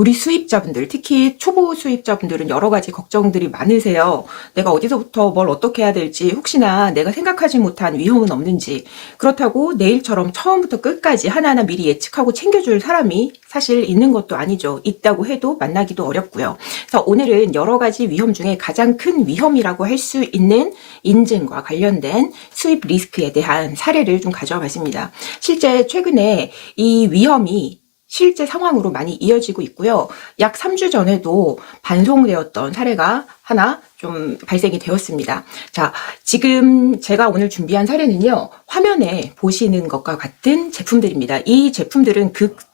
우리 수입자분들, 특히 초보 수입자분들은 여러 가지 걱정들이 많으세요. 내가 어디서부터 뭘 어떻게 해야 될지, 혹시나 내가 생각하지 못한 위험은 없는지, 그렇다고 내일처럼 처음부터 끝까지 하나하나 미리 예측하고 챙겨줄 사람이 사실 있는 것도 아니죠. 있다고 해도 만나기도 어렵고요. 그래서 오늘은 여러 가지 위험 중에 가장 큰 위험이라고 할 수 있는 인증과 관련된 수입 리스크에 대한 사례를 좀 가져와 봤습니다. 실제 최근에 이 위험이 실제 상황으로 많이 이어지고 있고요. 약 3주 전에도 반송되었던 사례가 하나 좀 발생이 되었습니다. 자, 지금 제가 오늘 준비한 사례는요, 화면에 보시는 것과 같은 제품들입니다. 이 제품들은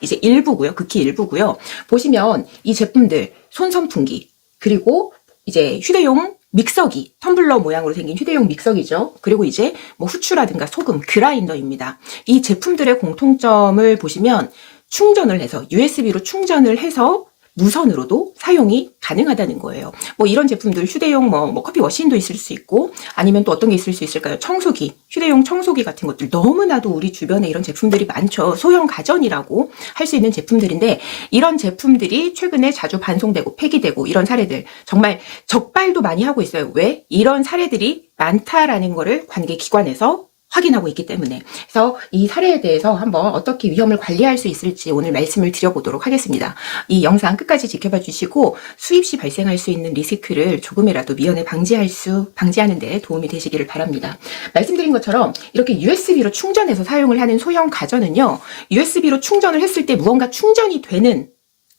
이제 일부고요. 극히 일부고요. 보시면 이 제품들, 손선풍기, 그리고 이제 휴대용 믹서기, 텀블러 모양으로 생긴 휴대용 믹서기죠. 그리고 이제 뭐 후추라든가 소금, 그라인더입니다. 이 제품들의 공통점을 보시면 충전을 해서 USB로 충전을 해서 무선으로도 사용이 가능하다는 거예요. 뭐 이런 제품들 휴대용 뭐 커피 머신도 있을 수 있고, 아니면 또 어떤 게 있을 수 있을까요? 청소기, 휴대용 청소기 같은 것들 너무나도 우리 주변에 이런 제품들이 많죠. 소형 가전이라고 할 수 있는 제품들인데, 이런 제품들이 최근에 자주 반송되고 폐기되고 이런 사례들 정말 적발도 많이 하고 있어요. 왜? 이런 사례들이 많다라는 거를 관계기관에서 확인하고 있기 때문에. 그래서 이 사례에 대해서 한번 어떻게 위험을 관리할 수 있을지 오늘 말씀을 드려보도록 하겠습니다. 이 영상 끝까지 지켜봐 주시고 수입 시 발생할 수 있는 리스크를 조금이라도 미연에 방지하는 데 도움이 되시기를 바랍니다. 말씀드린 것처럼 이렇게 USB로 충전해서 사용을 하는 소형 가전은요, USB로 충전을 했을 때 무언가 충전이 되는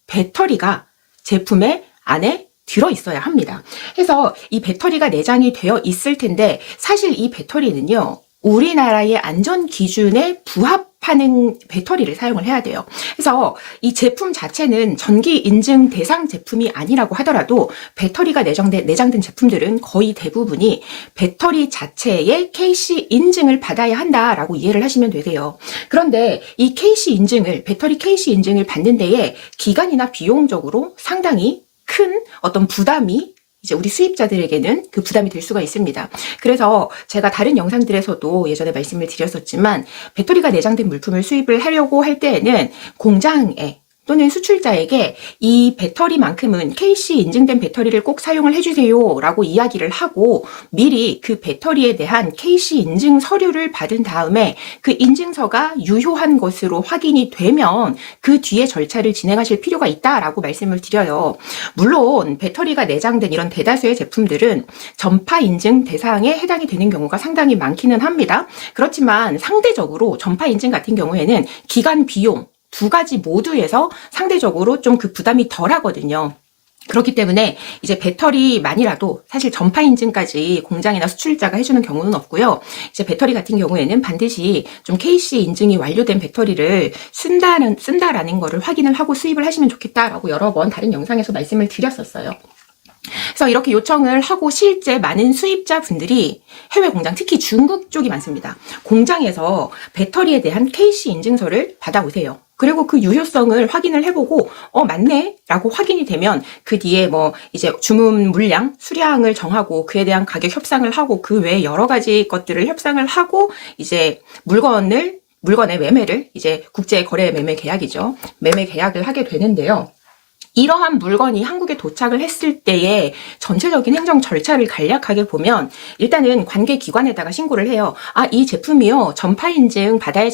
배터리가 제품의 안에 들어 있어야 합니다. 그래서 이 배터리가 내장이 되어 있을 텐데, 사실 이 배터리는요, 우리나라의 안전 기준에 부합하는 배터리를 사용을 해야 돼요. 그래서 이 제품 자체는 전기 인증 대상 제품이 아니라고 하더라도 배터리가 내장된 제품들은 거의 대부분이 배터리 자체의 KC 인증을 받아야 한다라고 이해를 하시면 되세요. 그런데 이 KC 인증을, 배터리 KC 인증을 받는 데에 기간이나 비용적으로 상당히 큰 어떤 부담이 이제 우리 수입자들에게는 그 부담이 될 수가 있습니다. 그래서 제가 다른 영상들에서도 예전에 말씀을 드렸었지만, 배터리가 내장된 물품을 수입을 하려고 할 때에는 공장에 또는 수출자에게 이 배터리만큼은 KC 인증된 배터리를 꼭 사용을 해주세요 라고 이야기를 하고, 미리 그 배터리에 대한 KC 인증 서류를 받은 다음에 그 인증서가 유효한 것으로 확인이 되면 그 뒤에 절차를 진행하실 필요가 있다라고 말씀을 드려요. 물론 배터리가 내장된 이런 대다수의 제품들은 전파 인증 대상에 해당이 되는 경우가 상당히 많기는 합니다. 그렇지만 상대적으로 전파 인증 같은 경우에는 기간, 비용 두 가지 모두에서 상대적으로 좀 그 부담이 덜 하거든요. 그렇기 때문에 이제 배터리만이라도 사실 전파 인증까지 공장이나 수출자가 해주는 경우는 없고요. 이제 배터리 같은 경우에는 반드시 좀 KC 인증이 완료된 배터리를 쓴다라는 거를 확인을 하고 수입을 하시면 좋겠다라고 여러 번 다른 영상에서 말씀을 드렸었어요. 그래서 이렇게 요청을 하고 실제 많은 수입자분들이 해외 공장, 특히 중국 쪽이 많습니다. 공장에서 배터리에 대한 KC 인증서를 받아오세요. 그리고 그 유효성을 확인을 해보고 맞네 라고 확인이 되면 그 뒤에 뭐 이제 주문 물량, 수량을 정하고 그에 대한 가격 협상을 하고 그 외에 여러 가지 것들을 협상을 하고 이제 물건의 매매를, 이제 국제 거래 매매 계약이죠. 매매 계약을 하게 되는데요. 이러한 물건이 한국에 도착을 했을 때의 전체적인 행정 절차를 간략하게 보면, 일단은 관계기관에다가 신고를 해요. 이 제품이요, 전파 인증 받아야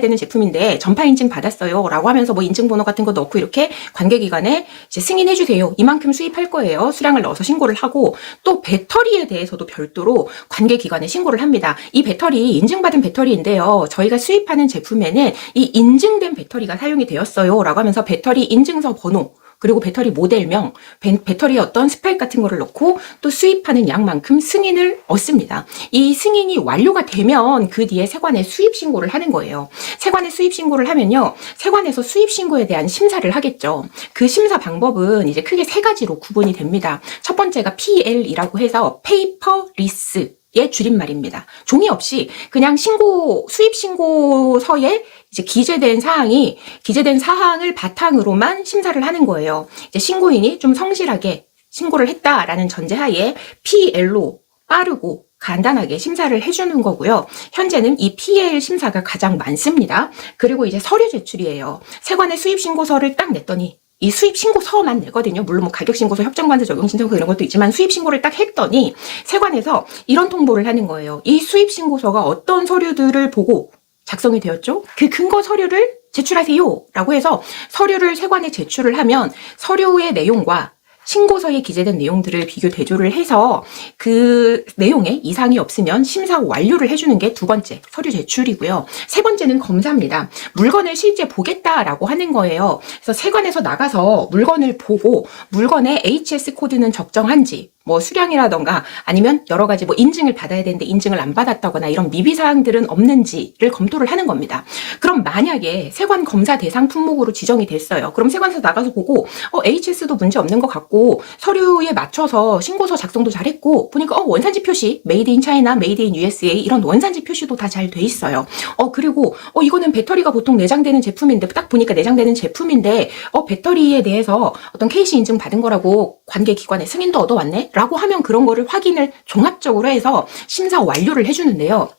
되는 제품인데 전파 인증 받았어요 라고 하면서 뭐 인증번호 같은 거 넣고 이렇게 관계기관에 이제 승인해 주세요. 이만큼 수입할 거예요. 수량을 넣어서 신고를 하고, 또 배터리에 대해서도 별도로 관계기관에 신고를 합니다. 이 배터리 인증받은 배터리인데요, 저희가 수입하는 제품에는 이 인증된 배터리가 사용이 되었어요 라고 하면서 배터리 인증서 번호, 그리고 배터리 모델명, 배터리의 어떤 스펙 같은 거를 넣고 또 수입하는 양만큼 승인을 얻습니다. 이 승인이 완료가 되면 그 뒤에 세관에 수입 신고를 하는 거예요. 세관에 수입 신고를 하면요, 세관에서 수입 신고에 대한 심사를 하겠죠. 그 심사 방법은 이제 크게 세 가지로 구분이 됩니다. 첫 번째가 PL이라고 해서 페이퍼 리스 의 줄임말입니다. 종이 없이 그냥 수입 신고서에 이제 기재된 사항을 바탕으로만 심사를 하는 거예요. 이제 신고인이 좀 성실하게 신고를 했다라는 전제하에 PL로 빠르고 간단하게 심사를 해주는 거고요. 현재는 이 PL 심사가 가장 많습니다. 그리고 이제 서류 제출이에요. 세관에 수입 신고서를 딱 냈더니 이 수입 신고서만 내거든요. 물론 뭐 가격 신고서, 협정관세 적용 신청서 이런 것도 있지만 수입 신고를 딱 했더니 세관에서 이런 통보를 하는 거예요. 이 수입 신고서가 어떤 서류들을 보고 작성이 되었죠? 그 근거 서류를 제출하세요 라고 해서 서류를 세관에 제출을 하면 서류의 내용과 신고서에 기재된 내용들을 비교 대조를 해서 그 내용에 이상이 없으면 심사 완료를 해주는 게 두 번째 서류 제출이고요. 세 번째는 검사입니다. 물건을 실제 보겠다라고 하는 거예요. 그래서 세관에서 나가서 물건을 보고 물건의 HS 코드는 적정한지 뭐 수량이라던가 아니면 여러 가지 뭐 인증을 받아야 되는데 인증을 안 받았다거나 이런 미비사항들은 없는지를 검토를 하는 겁니다. 그럼 만약에 세관 검사 대상 품목으로 지정이 됐어요. 그럼 세관에서 나가서 보고 HS도 문제 없는 것 같고 서류에 맞춰서 신고서 작성도 잘했고 보니까 원산지 표시 메이드 인 차이나 메이드 인 USA 이런 원산지 표시도 다 잘 돼 있어요. 그리고 이거는 배터리가 보통 내장되는 제품인데 딱 보니까 내장되는 제품인데 배터리에 대해서 어떤 KC 인증 받은 거라고 관계기관에 승인도 얻어왔네 라고 하면 그런 거를 확인을 종합적으로 해서 심사 완료를 해주는데요.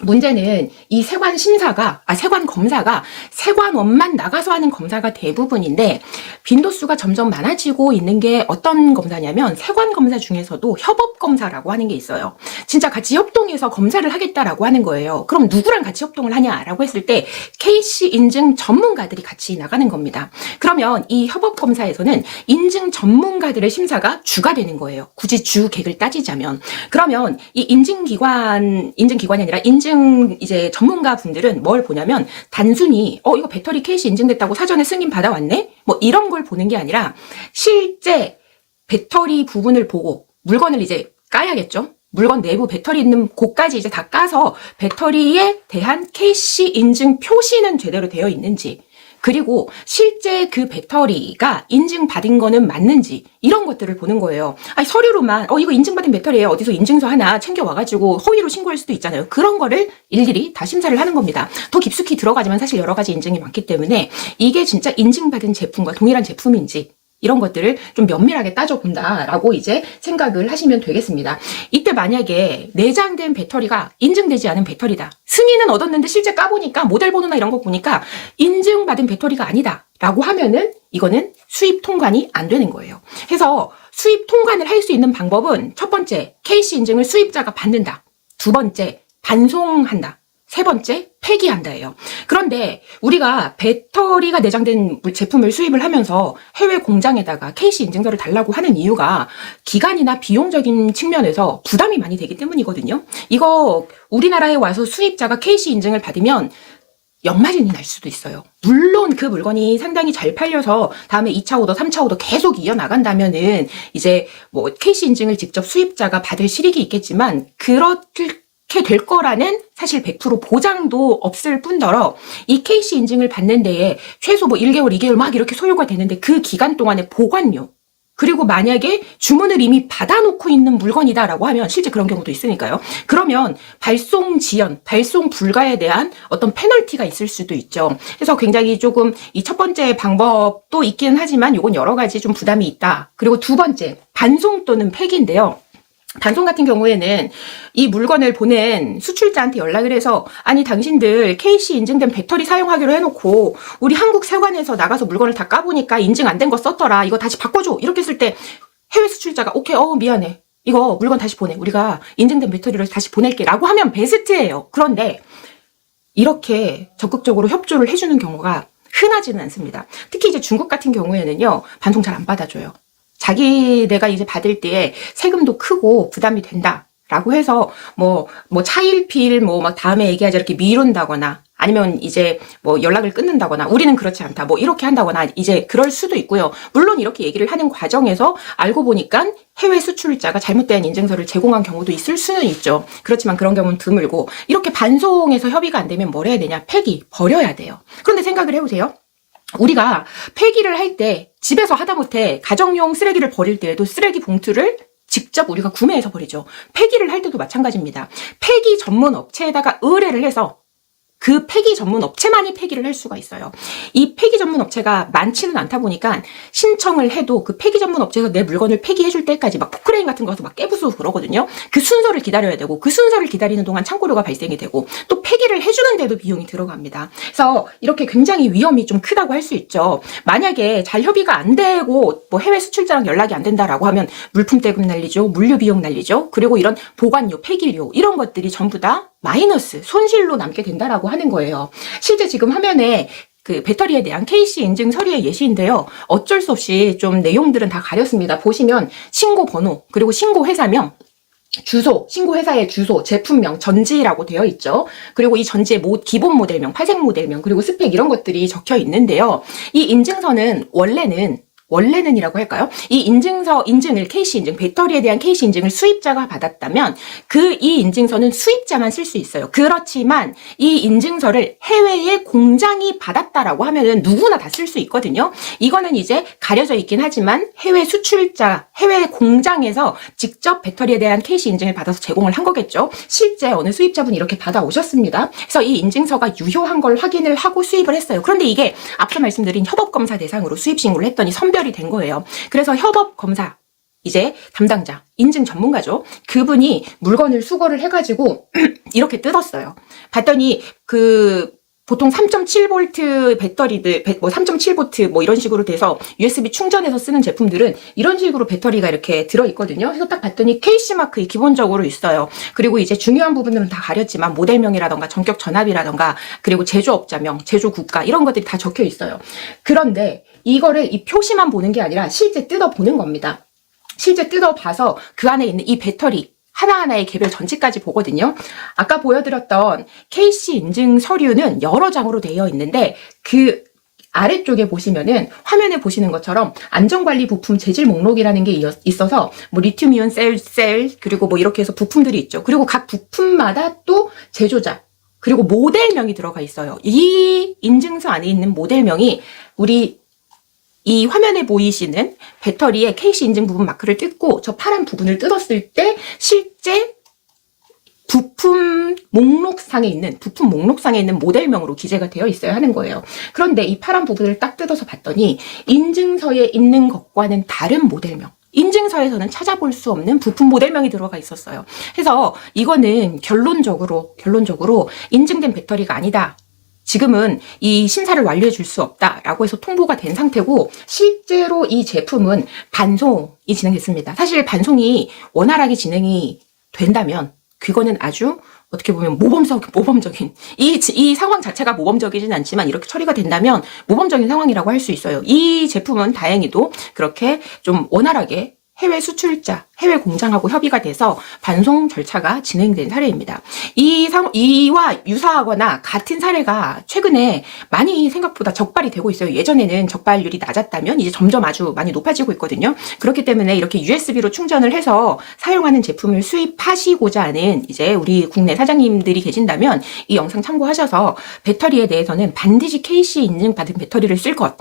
문제는 이 세관 검사가 세관원만 나가서 하는 검사가 대부분인데 빈도수가 점점 많아지고 있는 게 어떤 검사냐면 세관 검사 중에서도 협업 검사라고 하는 게 있어요. 진짜 같이 협동해서 검사를 하겠다라고 하는 거예요. 그럼 누구랑 같이 협동을 하냐라고 했을 때 KC 인증 전문가들이 같이 나가는 겁니다. 그러면 이 협업 검사에서는 인증 전문가들의 심사가 주가 되는 거예요. 굳이 주객을 따지자면. 그러면 이 인증기관이 아니라 인증 이제 전문가 분들은 뭘 보냐면 단순히 이거 배터리 KC 인증됐다고 사전에 승인 받아왔네? 뭐 이런 걸 보는 게 아니라 실제 배터리 부분을 보고 물건을 이제 까야겠죠? 물건 내부 배터리 있는 곳까지 이제 다 까서 배터리에 대한 KC 인증 표시는 제대로 되어 있는지 그리고 실제 그 배터리가 인증받은 거는 맞는지 이런 것들을 보는 거예요. 아니 서류로만 이거 인증받은 배터리예요. 어디서 인증서 하나 챙겨와가지고 허위로 신고할 수도 있잖아요. 그런 거를 일일이 다 심사를 하는 겁니다. 더 깊숙이 들어가지만 사실 여러 가지 인증이 많기 때문에 이게 진짜 인증받은 제품과 동일한 제품인지 이런 것들을 좀 면밀하게 따져본다라고 이제 생각을 하시면 되겠습니다. 이때 만약에 내장된 배터리가 인증되지 않은 배터리다. 승인은 얻었는데 실제 까보니까 모델 번호나 이런 거 보니까 인증받은 배터리가 아니다. 라고 하면은 이거는 수입 통관이 안 되는 거예요. 그래서 수입 통관을 할 수 있는 방법은 첫 번째, KC 인증을 수입자가 받는다. 두 번째, 반송한다. 세 번째, 폐기한다예요. 그런데 우리가 배터리가 내장된 제품을 수입을 하면서 해외 공장에다가 KC 인증서를 달라고 하는 이유가 기간이나 비용적인 측면에서 부담이 많이 되기 때문이거든요. 이거 우리나라에 와서 수입자가 KC 인증을 받으면 역마진이 날 수도 있어요. 물론 그 물건이 상당히 잘 팔려서 다음에 2차 오더, 3차 오더 계속 이어나간다면은 이제 뭐 KC 인증을 직접 수입자가 받을 실익이 있겠지만 그렇게 될 거라는 사실 100% 보장도 없을 뿐더러 이 KC 인증을 받는 데에 최소 뭐 1개월, 2개월 막 이렇게 소요가 되는데 그 기간 동안의 보관료 그리고 만약에 주문을 이미 받아놓고 있는 물건이다라고 하면 실제 그런 경우도 있으니까요. 그러면 발송 지연, 발송 불가에 대한 어떤 페널티가 있을 수도 있죠. 그래서 굉장히 조금 이 첫 번째 방법도 있기는 하지만 이건 여러 가지 좀 부담이 있다. 그리고 두 번째, 반송 또는 폐기인데요. 반송 같은 경우에는 이 물건을 보낸 수출자한테 연락을 해서 아니 당신들 KC 인증된 배터리 사용하기로 해놓고 우리 한국 세관에서 나가서 물건을 다 까보니까 인증 안 된 거 썼더라 이거 다시 바꿔줘 이렇게 했을 때 해외 수출자가 오케이 미안해 이거 물건 다시 보내 우리가 인증된 배터리를 다시 보낼게 라고 하면 베스트예요. 그런데 이렇게 적극적으로 협조를 해주는 경우가 흔하지는 않습니다. 특히 이제 중국 같은 경우에는요 반송 잘 안 받아줘요. 자기네가 이제 받을 때 세금도 크고 부담이 된다라고 해서 뭐 차일피일 막 다음에 얘기하자 이렇게 미룬다거나 아니면 이제 뭐 연락을 끊는다거나 우리는 그렇지 않다 뭐 이렇게 한다거나 이제 그럴 수도 있고요. 물론 이렇게 얘기를 하는 과정에서 알고 보니까 해외 수출자가 잘못된 인증서를 제공한 경우도 있을 수는 있죠. 그렇지만 그런 경우는 드물고 이렇게 반송해서 협의가 안 되면 뭘 해야 되냐? 폐기, 버려야 돼요. 그런데 생각을 해보세요. 우리가 폐기를 할 때 집에서 하다못해 가정용 쓰레기를 버릴 때에도 쓰레기 봉투를 직접 우리가 구매해서 버리죠. 폐기를 할 때도 마찬가지입니다. 폐기 전문 업체에다가 의뢰를 해서 그 폐기 전문 업체만이 폐기를 할 수가 있어요. 이 폐기 전문 업체가 많지는 않다 보니까 신청을 해도 그 폐기 전문 업체에서 내 물건을 폐기해 줄 때까지 막 포크레인 같은 거서 막 깨부수고 그러거든요. 그 순서를 기다려야 되고 그 순서를 기다리는 동안 창고료가 발생이 되고 또 폐기를 해주는데도 비용이 들어갑니다. 그래서 이렇게 굉장히 위험이 좀 크다고 할 수 있죠. 만약에 잘 협의가 안 되고 뭐 해외 수출자랑 연락이 안 된다라고 하면 물품 대금 날리죠. 물류 비용 날리죠. 그리고 이런 보관료, 폐기료 이런 것들이 전부 다 마이너스, 손실로 남게 된다라고 하는 거예요. 실제 지금 화면에 그 배터리에 대한 KC 인증 서류의 예시인데요. 어쩔 수 없이 좀 내용들은 다 가렸습니다. 보시면 신고 번호, 그리고 신고 회사명, 주소, 신고 회사의 주소, 제품명, 전지라고 되어 있죠. 그리고 이 전지의 기본 모델명, 파생 모델명, 그리고 스펙 이런 것들이 적혀 있는데요. 이 인증서는 원래는이라고 할까요? 이 인증을 KC 인증, 배터리에 대한 KC 인증을 수입자가 받았다면 이 인증서는 수입자만 쓸 수 있어요. 그렇지만 이 인증서를 해외의 공장이 받았다라고 하면은 누구나 다 쓸 수 있거든요. 이거는 이제 가려져 있긴 하지만 해외 수출자, 해외 공장에서 직접 배터리에 대한 KC 인증을 받아서 제공을 한 거겠죠. 실제 어느 수입자분이 이렇게 받아오셨습니다. 그래서 이 인증서가 유효한 걸 확인을 하고 수입을 했어요. 그런데 이게 앞서 말씀드린 협업검사 대상으로 수입 신고를 했더니 선별이 된 거예요. 그래서 협업검사, 이제 담당자, 인증 전문가죠. 그분이 물건을 수거를 해가지고 이렇게 뜯었어요. 봤더니 보통 3.7V 배터리들, 뭐 3.7V 뭐 이런 식으로 돼서 USB 충전해서 쓰는 제품들은 이런 식으로 배터리가 이렇게 들어있거든요. 그래서 딱 봤더니 KC 마크 기본적으로 있어요. 그리고 이제 중요한 부분들은 다 가렸지만 모델명이라던가 전격 전압이라던가 그리고 제조업자명, 제조국가 이런 것들이 다 적혀 있어요. 그런데 이거를 이 표시만 보는 게 아니라 실제 뜯어보는 겁니다. 실제 뜯어봐서 그 안에 있는 이 배터리 하나하나의 개별 전치까지 보거든요. 아까 보여드렸던 KC 인증 서류는 여러 장으로 되어 있는데 그 아래쪽에 보시면은 화면에 보시는 것처럼 안전관리 부품 재질 목록이라는 게 있어서 뭐 리튬이온 셀 그리고 뭐 이렇게 해서 부품들이 있죠. 그리고 각 부품마다 또 제조자 그리고 모델명이 들어가 있어요. 이 인증서 안에 있는 모델명이 이 화면에 보이시는 배터리의 KC 인증 부분 마크를 뜯고 저 파란 부분을 뜯었을 때 실제 부품 목록상에 있는 모델명으로 기재가 되어 있어야 하는 거예요. 그런데 이 파란 부분을 딱 뜯어서 봤더니 인증서에 있는 것과는 다른 모델명, 인증서에서는 찾아볼 수 없는 부품 모델명이 들어가 있었어요. 그래서 이거는 결론적으로 인증된 배터리가 아니다. 지금은 이 심사를 완료해 줄 수 없다라고 해서 통보가 된 상태고 실제로 이 제품은 반송이 진행됐습니다. 사실 반송이 원활하게 진행이 된다면 그거는 아주 어떻게 보면 모범적인 이 상황 자체가 모범적이진 않지만 이렇게 처리가 된다면 모범적인 상황이라고 할 수 있어요. 이 제품은 다행히도 그렇게 좀 원활하게 해외 수출자, 해외 공장하고 협의가 돼서 반송 절차가 진행된 사례입니다. 이와 유사하거나 같은 사례가 최근에 많이 생각보다 적발이 되고 있어요. 예전에는 적발률이 낮았다면 이제 점점 아주 많이 높아지고 있거든요. 그렇기 때문에 이렇게 USB로 충전을 해서 사용하는 제품을 수입하시고자 하는 이제 우리 국내 사장님들이 계신다면 이 영상 참고하셔서 배터리에 대해서는 반드시 KC 인증받은 배터리를 쓸 것.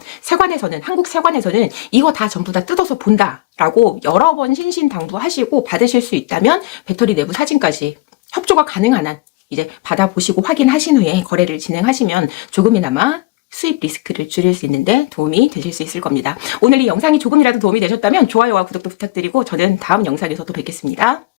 한국 세관에서는 이거 다 전부 다 뜯어서 본다라고 여러 번 신신당부하시고 받으실 수 있다면 배터리 내부 사진까지 협조가 가능한 한 이제 받아보시고 확인하신 후에 거래를 진행하시면 조금이나마 수입 리스크를 줄일 수 있는데 도움이 되실 수 있을 겁니다. 오늘 이 영상이 조금이라도 도움이 되셨다면 좋아요와 구독도 부탁드리고 저는 다음 영상에서 또 뵙겠습니다.